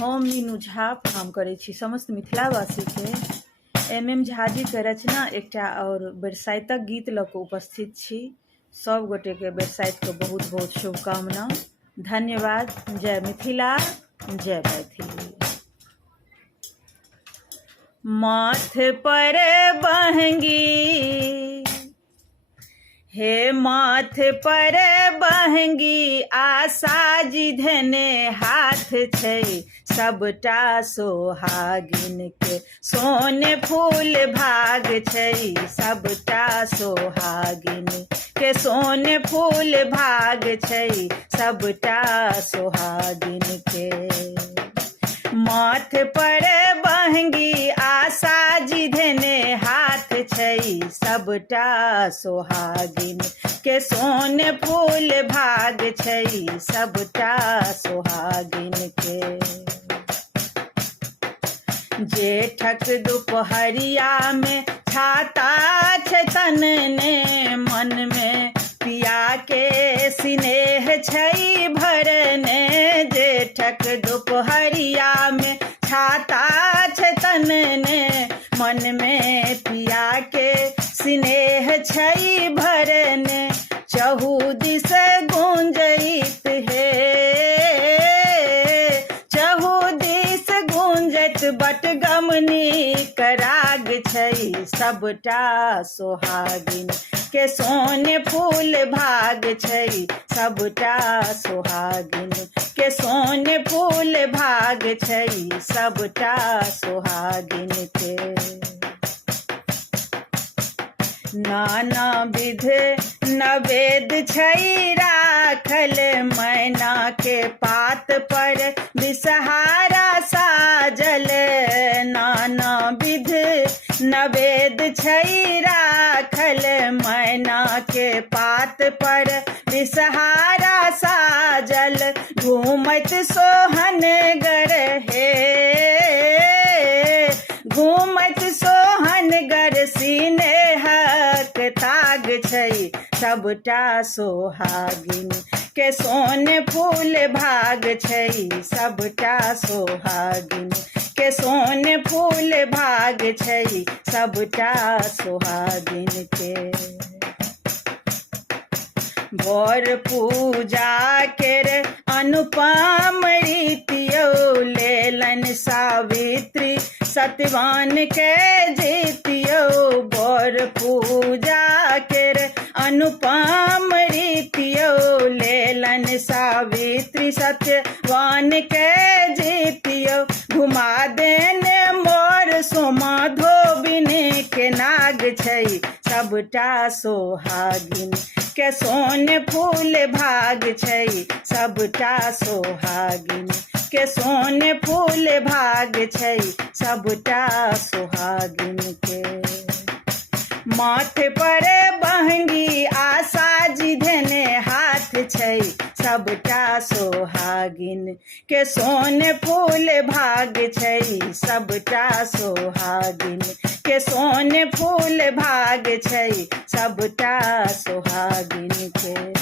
हम मीनू झा प्रणाम करै छी समस्त मिथिलावासी के। MM झा जी के रचना एकटा और बरसाइतक गीत लऽ कऽ उपस्थित छी। सब गोटे के बरसाइत के बहुत बहुत शुभकामना। धन्यवाद। जय मिथिला, जय मैथिली। माथे पर बहंगी, हे माथे पर बहंगी, आशा जी धने हाथ छै, सबटा सोहागिन के सोने फूल भाग छै, सबटा सोहागिन के सोने फूल भाग छै, सबटा सोहागिन के। माथे पर बहंगी, आशा जी धने हाथ छै, सबटा सोहागिन के सोने फूल भाग छै, सबटा सोहागिन के। जेठक दुपहरिया में छाता छै तनने, मन में पिया के स्नेह छै भरने। जेठक दुपहरिया में छाता छै तनने, मन में पिया के स्नेह छै भरने। चहु दिस गूंजैत हे, चहु दिस गूंजैत बटगमनी कराग छै, सबटा सोहागिन के सोने फूल भाग छै, सबटा सोहागिन के सोने फूल भाग छै, सबटा सोहागिन के। नाना विध नवेद छै राखल, मैना के पात पर विषहारा साजल। नाना विध नवेद छै राखल, मैना के पात पर विषहारा साजल। घूमैत सोहनगर हे, घूमैत सोहनगर, सिनेहक ताग छै, सबटा सोहागिन के सोने फूल भाग छै, सबटा सोहागिन के सोने फूल भाग छै, सबटा सोहागिन के। बर पूजा केर अनुपम रीतियो, लेलन सावित्री सत्यवान के जीतियो। बर पूजा केर अनुपम रीतियो, लेलन सावित्री सत्यवान के जीतियो। घुमा देने मोर सोमा धोबिन के नाग छै, सबटा सोहागिन के सोने फूल भाग छै, सबटा सोहागिन के सोने फूल भाग छै, सबटा सोहागिन के। माथे पर बहंगी, आशा जी धने हाथ छै, सबटा सोहागिन के सोने फूल भाग छै, सबटा सोहागिन के सोने फूल भाग छै, सबटा सोहागिन के।